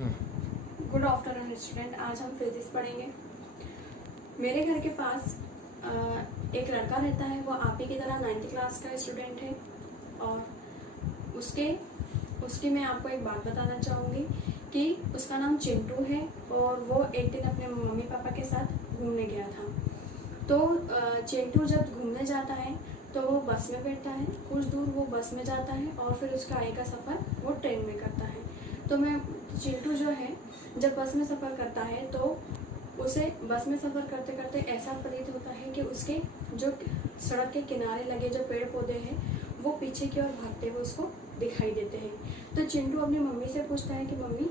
Good afternoon student. आज हम physics पढ़ेंगे। मेरे घर के पास एक लड़का रहता है। वो आप ही की तरह 9th क्लास का स्टूडेंट है और उसकी मैं आपको एक बात बताना चाहूँगी कि उसका नाम चिंटू है और वो एक दिन अपने मम्मी पापा के साथ घूमने गया था। तो चिंटू जब घूमने जाता है तो वो बस में बैठता है। कुछ दूर वो बस में जाता है और फिर उसका आगे का सफ़र वो ट्रेन में करता है। तो चिंटू जो है जब बस में सफ़र करता है तो उसे बस में सफ़र करते करते ऐसा प्रतीत होता है कि उसके जो सड़क के किनारे लगे जो पेड़ पौधे हैं वो पीछे की ओर भागते हुए उसको दिखाई देते हैं। तो चिंटू अपनी मम्मी से पूछता है कि मम्मी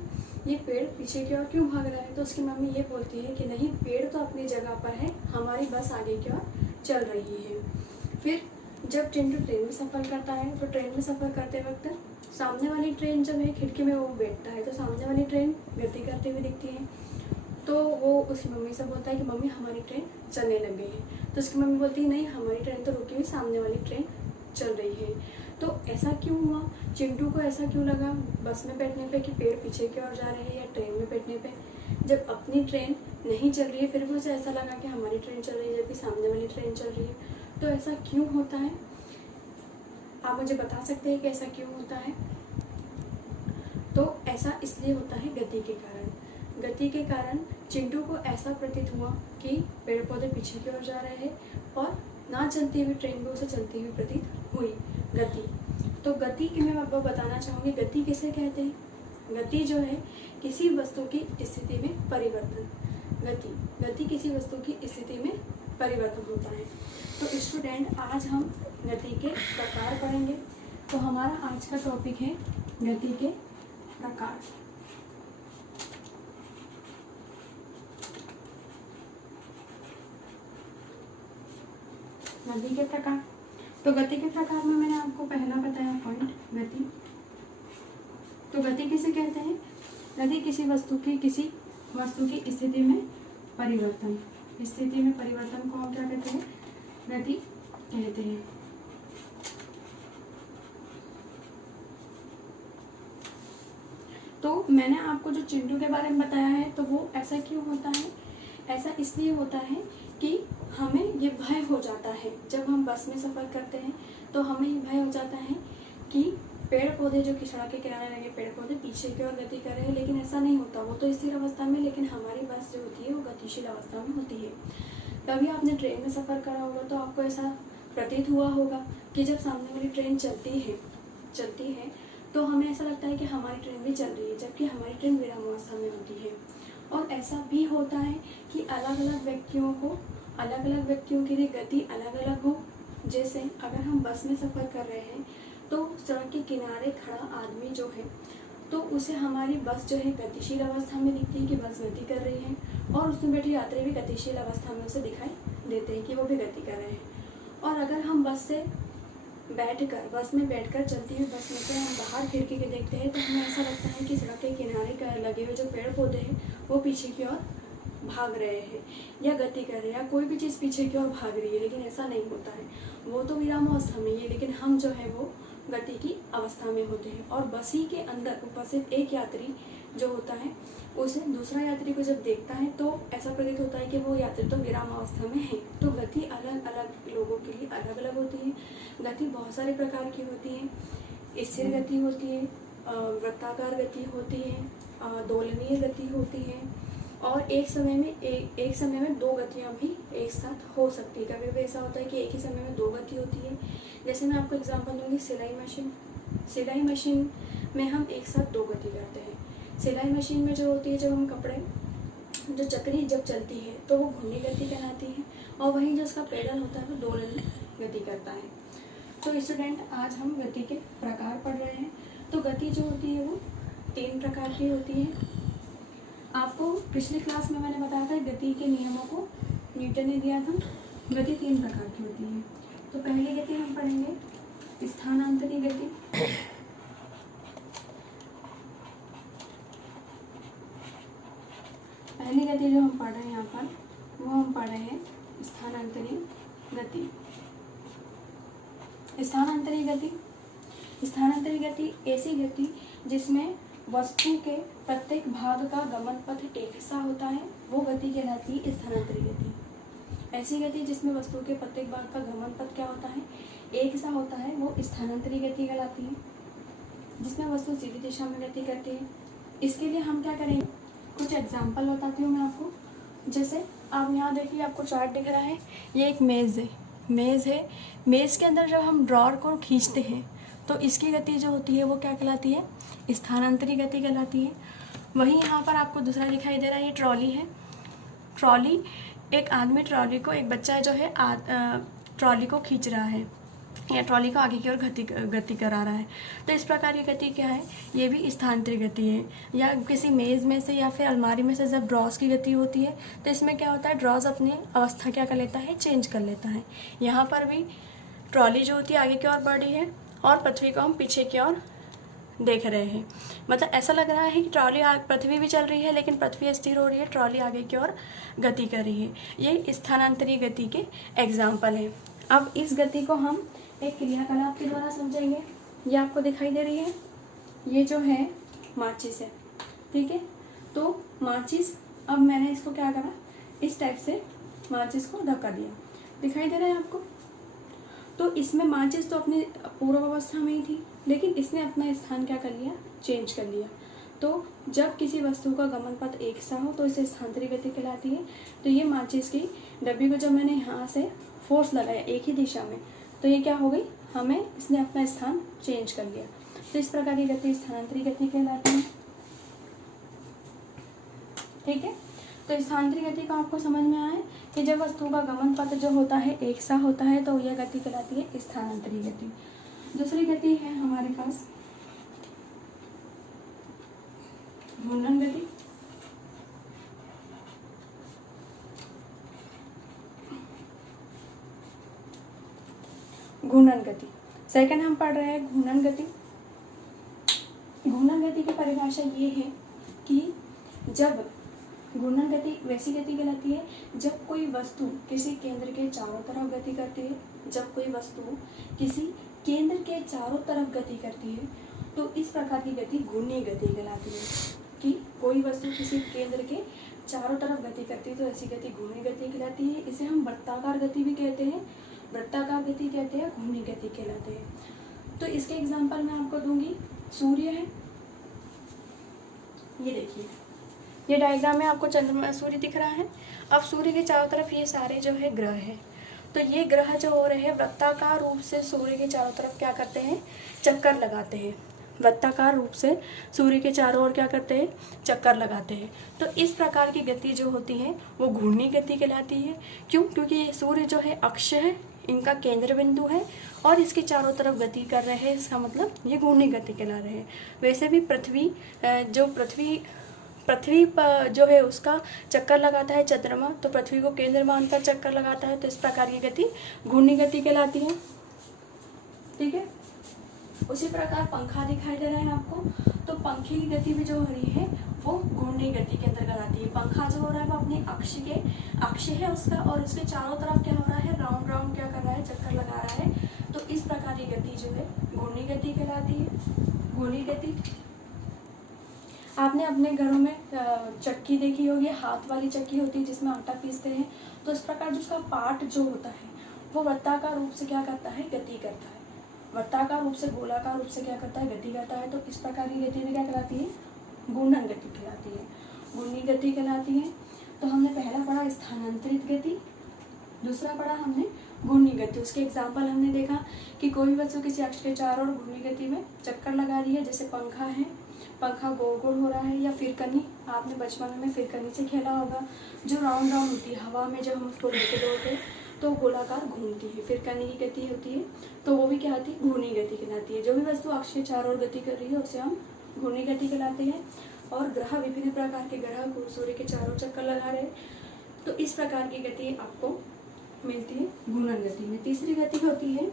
ये पेड़ पीछे की ओर क्यों भाग रहा है। तो उसकी मम्मी ये बोलती है कि नहीं, पेड़ तो अपनी जगह पर है, हमारी बस आगे की ओर चल रही है। फिर जब चिंटू ट्रेन में सफ़र करता है तो ट्रेन में सफ़र करते वक्त सामने वाली ट्रेन जब है खिड़की में वो बैठता है तो सामने वाली ट्रेन गति करते हुए दिखती है। तो वो उसकी मम्मी से बोलता है कि मम्मी हमारी ट्रेन चलने लग गई है। तो उसकी मम्मी बोलती है नहीं, हमारी ट्रेन तो रुकी हुई, सामने वाली ट्रेन चल रही है। तो ऐसा क्यों हुआ, चिंटू को ऐसा क्यों लगा बस में बैठने पे कि पेड़ पीछे की ओर जा रहे हैं या ट्रेन में बैठने पे। जब अपनी ट्रेन नहीं चल रही है फिर भी उसे ऐसा लगा कि हमारी ट्रेन चल रही है जबकि सामने वाली ट्रेन चल रही है। तो ऐसा क्यों होता है, आप मुझे बता सकते हैं कि ऐसा क्यों होता है। तो ऐसा इसलिए होता है गति के कारण। गति के कारण चिंटू को ऐसा प्रतीत हुआ कि पेड़ पौधे पीछे की ओर जा रहे हैं और ना चलती हुई ट्रेन भी उसे चलती हुई प्रतीत हुई गति। तो गति की मैं आपको बताना चाहूँगी गति किसे कहते हैं। गति जो है किसी वस्तु की स्थिति में परिवर्तन। गति किसी वस्तु की स्थिति में परिवर्तन होता है। तो स्टूडेंट आज हम गति के प्रकार पढ़ेंगे। तो हमारा आज का टॉपिक है गति के प्रकार। गति के प्रकार। तो गति के प्रकार में मैंने आपको पहला बताया पॉइंट गति। तो गति किसे कहते हैं, गति किसी वस्तु की स्थिति में परिवर्तन। स्थिति में परिवर्तन को हम क्या कहते हैं, गति कहते हैं। तो मैंने आपको जो चिंटू के बारे में बताया है तो वो ऐसा क्यों होता है, ऐसा इसलिए होता है कि हमें ये भय हो जाता है जब हम बस में सफ़र करते हैं तो हमें ये भय हो जाता है कि पेड़ पौधे जो कि सड़क के किनारे लगे पेड़ पौधे पीछे की ओर गति कर रहे हैं, लेकिन ऐसा नहीं होता। वो तो स्थिर अवस्था में, लेकिन हमारी बस जो होती है वो गतिशील अवस्था में होती है। कभी आपने ट्रेन में सफ़र करा होगा तो आपको ऐसा प्रतीत हुआ होगा कि जब सामने वाली ट्रेन चलती है तो हमें ऐसा लगता है कि हमारी ट्रेन भी चल रही है जबकि हमारी ट्रेन विराम अवस्था में होती है। और ऐसा भी होता है कि अलग अलग व्यक्तियों की गति अलग अलग हो। जैसे अगर हम बस में सफ़र कर रहे हैं तो सड़क के किनारे खड़ा आदमी जो है तो उसे हमारी बस जो है गतिशील अवस्था में दिखती है कि बस गति कर रही है, और उसमें बैठे यात्री भी गतिशील अवस्था में उसे दिखाई देते हैं कि वो भी गति कर रहे हैं। और अगर हम बस में बैठकर चलती हुई बस में से हम बाहर खिड़की के देखते हैं तो हमें ऐसा लगता है कि सड़क के किनारे लगे हुए जो पेड़ पौधे हैं वो पीछे की ओर भाग रहे हैं या गति कर रहे हैं या कोई भी चीज़ पीछे की ओर भाग रही है, लेकिन ऐसा नहीं होता है। वो तो विराम अवस्था में ही है, लेकिन हम जो है वो गति की अवस्था में होते हैं। और बस ही के अंदर उपस्थित एक यात्री जो होता है उसे दूसरा यात्री को जब देखता है तो ऐसा प्रतीत होता है कि वो यात्री तो विराम अवस्था में है। तो गति अलग अलग लोगों के लिए अलग अलग होती है। गति बहुत सारे प्रकार की होती है। स्थिर गति होती है, वृत्ताकार गति होती है, दोलनीय गति होती है, और एक समय में दो गतियाँ भी एक साथ हो सकती है। कभी कभी ऐसा होता है कि एक ही समय में दो गति होती है। जैसे मैं आपको एग्जांपल दूंगी, सिलाई मशीन में हम एक साथ दो गति करते हैं। सिलाई मशीन में जो होती है, जब हम कपड़े जो चक्री जब चलती है तो वो घूर्णी गति कहलाती है, और वहीं जो उसका पेडल होता है वो दोलनी गति करता है। तो स्टूडेंट आज हम गति के प्रकार पढ़ रहे हैं। तो गति जो होती है वो 3 प्रकार की होती है। आपको पिछली क्लास में मैंने बताया था गति के नियमों को न्यूटन ने दिया था। गति 3 प्रकार की होती है। तो पहली गति हम पढ़ेंगे स्थानांतरी गति। पहली गति जो हम पढ़ रहे हैं यहाँ पर वो हम पढ़ रहे हैं स्थानांतरी गति। स्थानांतरी गति ऐसी गति जिसमें वस्तु के प्रत्येक भाग का गमन पथ एक सा होता है वो गति कहलाती है स्थानांतरी गति। ऐसी गति जिसमें वस्तु के प्रत्येक भाग का गमन पथ क्या होता है, एक सा होता है, वो स्थानांतरी गति कहलाती है। जिसमें वस्तु सीधी दिशा में गति करती है। इसके लिए हम क्या करेंगे, कुछ एग्जाम्पल बताती हूँ मैं आपको। जैसे आप यहाँ देखिए, आपको चार्ट दिख रहा है, ये एक मेज़ है। मेज़ के अंदर जब हम ड्रॉर को खींचते हैं तो इसकी गति जो होती है वो क्या कहलाती है, स्थानांतरी गति कहलाती है। वहीं यहाँ पर आपको दूसरा दिखाई दे रहा है, ये ट्रॉली है। ट्रॉली, एक आदमी ट्रॉली को, एक बच्चा जो है ट्रॉली को खींच रहा है या ट्रॉली को आगे की ओर गति करा रहा है। तो इस प्रकार की गति क्या है, ये भी स्थानांतरी गति है। या किसी मेज़ में से या फिर अलमारी में से जब ड्रॉज की गति होती है तो इसमें क्या होता है, ड्रॉज अपनी अवस्था क्या कर लेता है, चेंज कर लेता है। यहाँ पर भी ट्रॉली जो होती है आगे की ओर बढ़ रही है और पृथ्वी को हम पीछे की ओर देख रहे हैं। मतलब ऐसा लग रहा है कि ट्रॉली पृथ्वी भी चल रही है लेकिन पृथ्वी स्थिर हो रही है, ट्रॉली आगे की ओर गति कर रही है। ये स्थानांतरी गति के एग्जाम्पल है। अब इस गति को हम एक क्रियाकलाप के द्वारा समझेंगे। ये आपको दिखाई दे रही है, ये जो है माचिस है, ठीक है। तो माचिस, अब मैंने इसको क्या करा, इस टाइप से माचिस को धक्का दिया, दिखाई दे रहा है आपको। तो इसमें माचिस तो अपनी पूर्व अवस्था में ही थी, लेकिन इसने अपना स्थान क्या कर लिया, चेंज कर लिया। तो जब किसी वस्तु का गमन पथ एक सा हो तो इसे स्थानांतरी गति कहलाती है। तो ये माचिस की डब्बी को जब मैंने यहाँ से फोर्स लगाया एक ही दिशा में, तो ये क्या हो गई, हमें इसने अपना स्थान चेंज कर लिया। तो इस प्रकार की गति स्थानांतरी गति कहलाती है, ठीक है। तो स्थानांतरी गति को आपको समझ में आया कि जब वस्तु का गमन पथ जो होता है एक सा होता है तो यह गति कहलाती है स्थानांतरी गति। दूसरी गति है हमारे पास घूर्णन गति। घूर्णन गति सेकंड हम पढ़ रहे हैं, घूर्णन गति। घूर्णन गति की परिभाषा ये है कि जब घूर्णन गति वैसी गति कहलाती है जब कोई वस्तु किसी केंद्र के चारों तरफ गति करती है। जब कोई वस्तु किसी केंद्र के चारों तरफ गति करती है तो इस प्रकार की गति घूर्णी गति कहलाती है। कि कोई वस्तु किसी केंद्र के चारों तरफ गति करती है तो ऐसी गति घूर्णी गति कहलाती है। इसे हम वृत्ताकार गति भी कहते हैं, वृत्ताकार गति कहते हैं, घूर्णी गति कहलाते हैं। तो इसके एग्जाम्पल मैं आपको दूंगी। सूर्य है, ये देखिए, ये डायग्राम में आपको चंद्रमा सूर्य दिख रहा है। अब सूर्य के चारों तरफ ये सारे जो है ग्रह हैं। तो ये ग्रह जो हो रहे हैं वृत्ताकार रूप से सूर्य के चारों तरफ क्या करते हैं, चक्कर लगाते हैं। वृत्ताकार रूप से सूर्य के चारों ओर क्या करते हैं, चक्कर लगाते हैं। तो इस प्रकार की गति जो होती है वो घूर्णी गति कहलाती है। क्यों? क्योंकि ये सूर्य जो है अक्ष है, इनका केंद्र बिंदु है और इसके चारों तरफ गति कर रहे हैं, इसका मतलब ये घूर्णी गति कहला रहे हैं। वैसे भी पृथ्वी पर जो है उसका चक्कर लगाता है चंद्रमा, तो पृथ्वी को केंद्र मानकर चक्कर लगाता है। तो इस प्रकार की गति घूर्णी गति कहलाती है, ठीक है। उसी प्रकार पंखा दिखाई दे रहा है आपको, तो पंखे की गति भी जो हो रही है वो घूर्णी गति के अंतर्गत आती है। पंखा जो हो रहा है वो अपने अक्ष है उसका और उसके चारों तरफ क्या हो रहा है, राउंड राउंड क्या कर रहा है, चक्कर लगा रहा है। तो इस प्रकार की गति जो है घूर्णी गति कहलाती है। घूर्णी गति आपने अपने घरों में चक्की देखी होगी, हाथ वाली चक्की होती है जिसमें आटा पीसते हैं। तो इस प्रकार जो उसका पार्ट जो होता है वो वृत्ताकार रूप से क्या करता है, गति करता है। वृत्ताकार रूप से, गोलाकार रूप से क्या करता है, गति करता है। तो इस प्रकार की गति में क्या कहलाती है, घूर्णन गति कहलाती है, घूर्णी गति कहलाती है। तो हमने पहला पढ़ा स्थानांतरित गति, दूसरा पढ़ा हमने घूर्णी गति। उसके एग्जाम्पल हमने देखा कि कोई वस्तु किसी अक्ष के चारों ओर घूर्णी गति में चक्कर लगा रही है। जैसे पंखा है, पंखा गोल गोल हो रहा है, या फिरकनी, आपने बचपन में फिरकनी से खेला होगा, जो राउंड राउंड होती है, हवा में जब हम उसको लेके दौड़ते तो गोलाकार घूमती है, फिरकनी की गति होती है। तो वो भी क्या आती है, घूर्णी गति कहलाती है। जो भी वस्तु अक्ष के चारों ओर गति कर रही है उसे हम घूर्णी गति कहलाते हैं। और ग्रह, विभिन्न प्रकार के ग्रह सूर्य के चारों चक्कर लगा रहे हैं, तो इस प्रकार की गति आपको मिलती है घूर्णन गति में। तीसरी गति होती है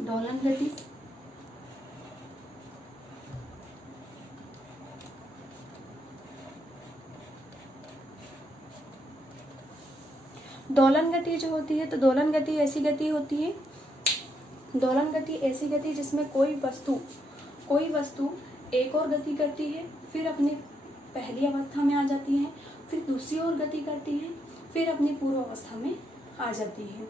दोलन गति। दोलन गति जो होती है, तो दोलन गति ऐसी गति होती है, दोलन गति ऐसी गति जिसमें कोई वस्तु एक और गति करती है, फिर अपनी पहली अवस्था में आ जाती है, फिर दूसरी और गति करती है, फिर अपनी पूर्व अवस्था में आ जाती है।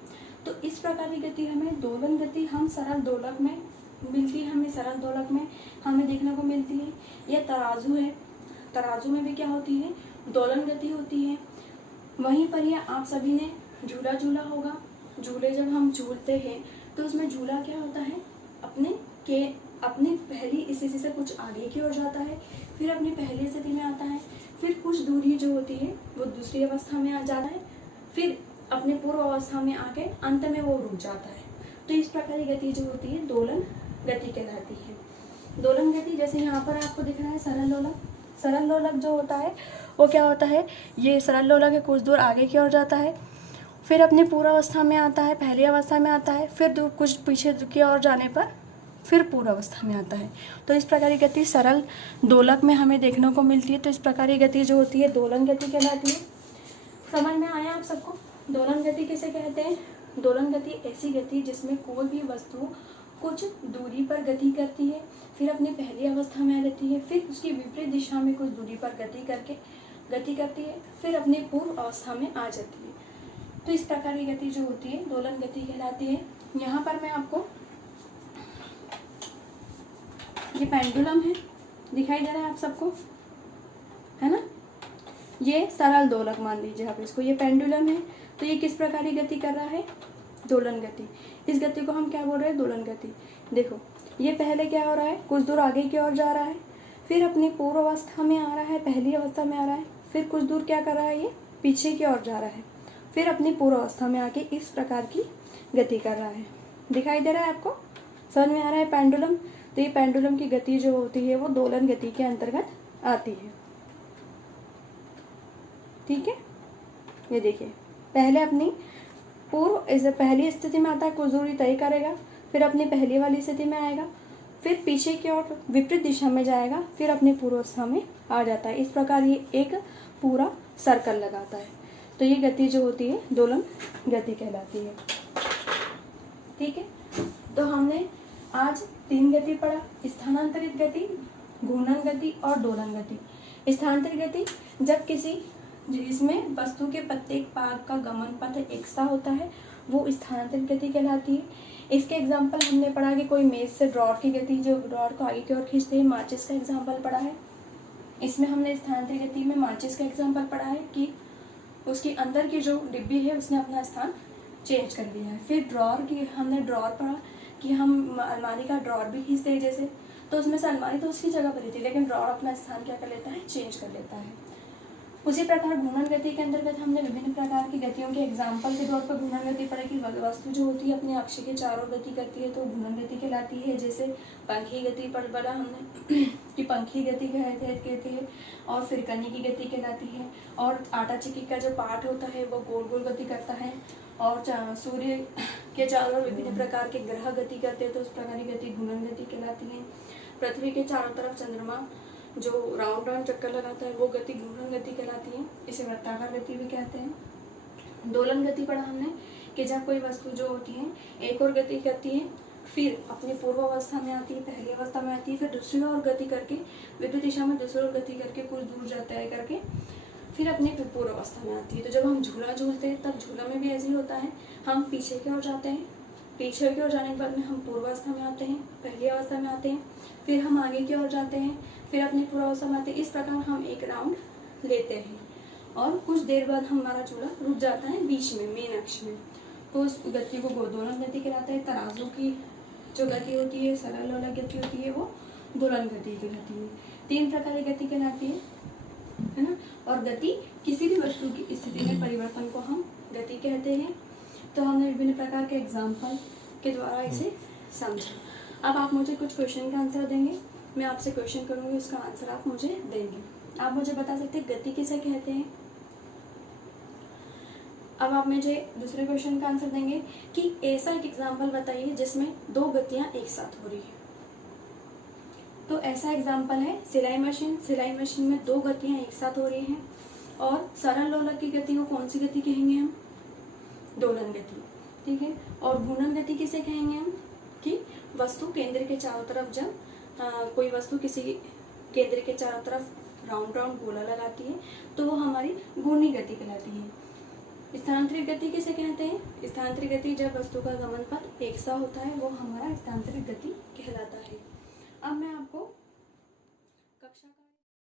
तो इस प्रकार की गति हमें दोलन गति हम सरल दोलक में मिलती है, हमें सरल दोलक में हमें देखने को मिलती है। यह तराजू है, तराजू में भी क्या होती है, दोलन गति होती है। वहीं पर यह आप सभी ने झूला झूला होगा, झूले जब हम झूलते हैं तो उसमें झूला क्या होता है, अपनी पहली स्थिति से कुछ आगे की ओर जाता है, फिर अपनी पहली स्थिति में आता है, फिर कुछ दूरी जो होती है वो दूसरी अवस्था में आ जाता है, फिर अपने पूर्व अवस्था में आके अंत में वो रुक जाता है। तो इस प्रकार की गति जो होती है दोलन गति कहलाती है। दोलन गति जैसे यहाँ पर आपको दिख रहा है सरल लोलक, सरल लोलक जो होता है वो क्या होता है, ये सरल लोलक है, कुछ दूर आगे की ओर जाता है, फिर अपनी पूर्व अवस्था में आता है, पहली अवस्था में आता है, फिर कुछ पीछे की ओर जाने पर फिर पूर्व अवस्था में आता है। तो इस प्रकार की गति सरल दोलक में हमें देखने को मिलती है। तो इस प्रकार की गति जो होती है दोलन गति कहलाती है। समझ में आया आप सबको? दोलन गति किसे कहते हैं? दोलन गति ऐसी गति जिसमें कोई भी वस्तु कुछ दूरी पर गति करती है, फिर अपनी पहली अवस्था में आ जाती है, फिर उसकी विपरीत दिशा में कुछ दूरी पर गति करती है, फिर अपनी पूर्व अवस्था में आ जाती है। तो इस प्रकार की गति जो होती है दोलन गति कहलाती है। यहाँ पर मैं आपको, ये पेंडुलम है, दिखाई दे रहा है आप सबको, है ना? ये सरल दोलक मान लीजिए आप इसको, ये पेंडुलम है। तो ये किस प्रकार की गति कर रहा है? दोलन गति। इस गति को हम क्या बोल रहे हैं? दोलन गति। देखो ये पहले क्या हो रहा है, कुछ दूर आगे की ओर जा रहा है, फिर अपनी पूर्व अवस्था में आ रहा है, पहली अवस्था में आ रहा है, फिर कुछ दूर क्या कर रहा है, ये पीछे की ओर जा रहा है, फिर अपनी पूर्व अवस्था में आके इस प्रकार की गति कर रहा है। दिखाई दे रहा है आपको? समझ में आ रहा है पेंडुलम? तो ये पेंडुलम की गति जो होती है वो दोलन गति के अंतर्गत आती है। ठीक है, ये देखिए पहले अपनी पहली स्थिति में आता है, कुछ दूरी तय करेगा, फिर अपनी पहली वाली स्थिति में आएगा, फिर पीछे की ओर विपरीत दिशा में जाएगा, फिर अपनी पूर्व अवस्था में आ जाता है। इस प्रकार ये एक पूरा सर्कल लगाता है। तो ये गति जो होती है दोलन गति कहलाती है। ठीक है, तो हमने आज 3 गति पढ़ा, स्थानांतरित गति, घूर्णन गति और दोलन गति। स्थानांतरित गति जब किसी जिसमें वस्तु के प्रत्येक भाग का गमन पथ एक सा होता है वो स्थानांतरित गति कहलाती है। इसके एग्जाम्पल हमने पढ़ा कि कोई मेज से रॉड की गति, जो रॉड को आगे की ओर खींचते हैं, माचिस का एग्जाम्पल पढ़ा है। इसमें हमने स्थानांतरित गति में माचिस का एग्जाम्पल पढ़ा है कि उसके अंदर की जो डिब्बी है उसने अपना स्थान चेंज कर दिया है। फिर ड्रॉर की हमने ड्रॉर पढ़ा कि हम अलमारी का ड्रॉर भी खींचते हैं जैसे, तो उसमें से अलमारी तो उसकी जगह पर ही थी लेकिन ड्रॉर अपना स्थान क्या कर लेता है, चेंज कर लेता है। उसी प्रकार घूर्णन गति के अंतर्गत हमने विभिन्न प्रकार की गतियों के एग्जाम्पल के तौर पर घूर्णन गति पढ़ा कि वस्तु जो होती है अपने अक्ष के चारों गति करती है तो घूर्णन गति कहलाती है। जैसे पंखी गति पढ़ा हमने कि पंखी गति कहती है, और फिरकनी की गति कहलाती है, और आटा चक्की का जो पार्ट होता है वो गोल गोल गति करता है, और सूर्य के चारों ओर विभिन्न प्रकार के ग्रह गति करते हैं तो उस प्रकार की गति घूर्णन गति कहलाती है। पृथ्वी के चारों तरफ चंद्रमा जो राउंड राउंड चक्कर लगाता है वो गति घूर्णन गति कहलाती है। इसे वृत्ताकार गति भी कहते हैं। दोलन गति पढ़ा हमने कि जब कोई वस्तु जो होती है एक और गति करती है, फिर अपनी पूर्व अवस्था में आती है, पहली अवस्था में आती है, फिर दूसरी ओर गति करके विपरीत दिशा में दूसरी ओर गति करके कुछ दूर जाता है करके फिर अपनी पूर्व अवस्था में आती है। तो जब हम झूला झूलते हैं तब झूला में भी ऐसे ही होता है, हम पीछे की ओर जाते हैं, पीछे की ओर जाने के बाद में हम पूर्व अवस्था में आते हैं, पहली अवस्था में आते हैं, फिर हम आगे की ओर जाते हैं, फिर अपनी पूर्व अवस्था में आते हैं। इस प्रकार हम एक राउंड लेते हैं और कुछ देर बाद हमारा झूला रुक जाता है बीच में, मेन अक्ष में। तो उस गति को दोलन गति कहलाता है। तराजू की जो गति होती है, सरल वाला गति होती है, वो दोलन गति कहलाती है। 3 प्रकार की गति कहलाती है ना। और गति किसी भी वस्तु की स्थिति में परिवर्तन को हम गति कहते हैं। तो हमने विभिन्न प्रकार के एग्जाम्पल के द्वारा इसे समझा। अब आप मुझे कुछ क्वेश्चन का आंसर देंगे, मैं आपसे क्वेश्चन करूँगी, उसका आंसर आप मुझे देंगे। आप मुझे बता सकते हैं गति किसे कहते हैं। अब आप मुझे दूसरे क्वेश्चन का आंसर देंगे कि ऐसा एक एग्जाम्पल बताइए जिसमें 2 गतियाँ एक साथ हो रही है। तो ऐसा एग्जाम्पल है सिलाई मशीन। सिलाई मशीन में 2 गतियाँ एक साथ हो रही हैं। और सरल लोलक की गति को कौन सी गति कहेंगे हम? दोलन गति। ठीक है। और घूर्णन गति किसे कहेंगे हम? कि वस्तु केंद्र के चारों तरफ जब कोई वस्तु किसी केंद्र के चारों तरफ राउंड राउंड गोला लगाती है, तो वो हमारी घूर्णी गति कहलाती है। स्थानांतरित गति किसे कहते हैं? स्थानांतरित गति जब वस्तु का गमन पथ एक सा होता है, वो हमारा स्थानांतरित गति कहलाता है।